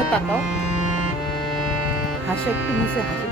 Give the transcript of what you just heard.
होता का हा शेक तुम्ही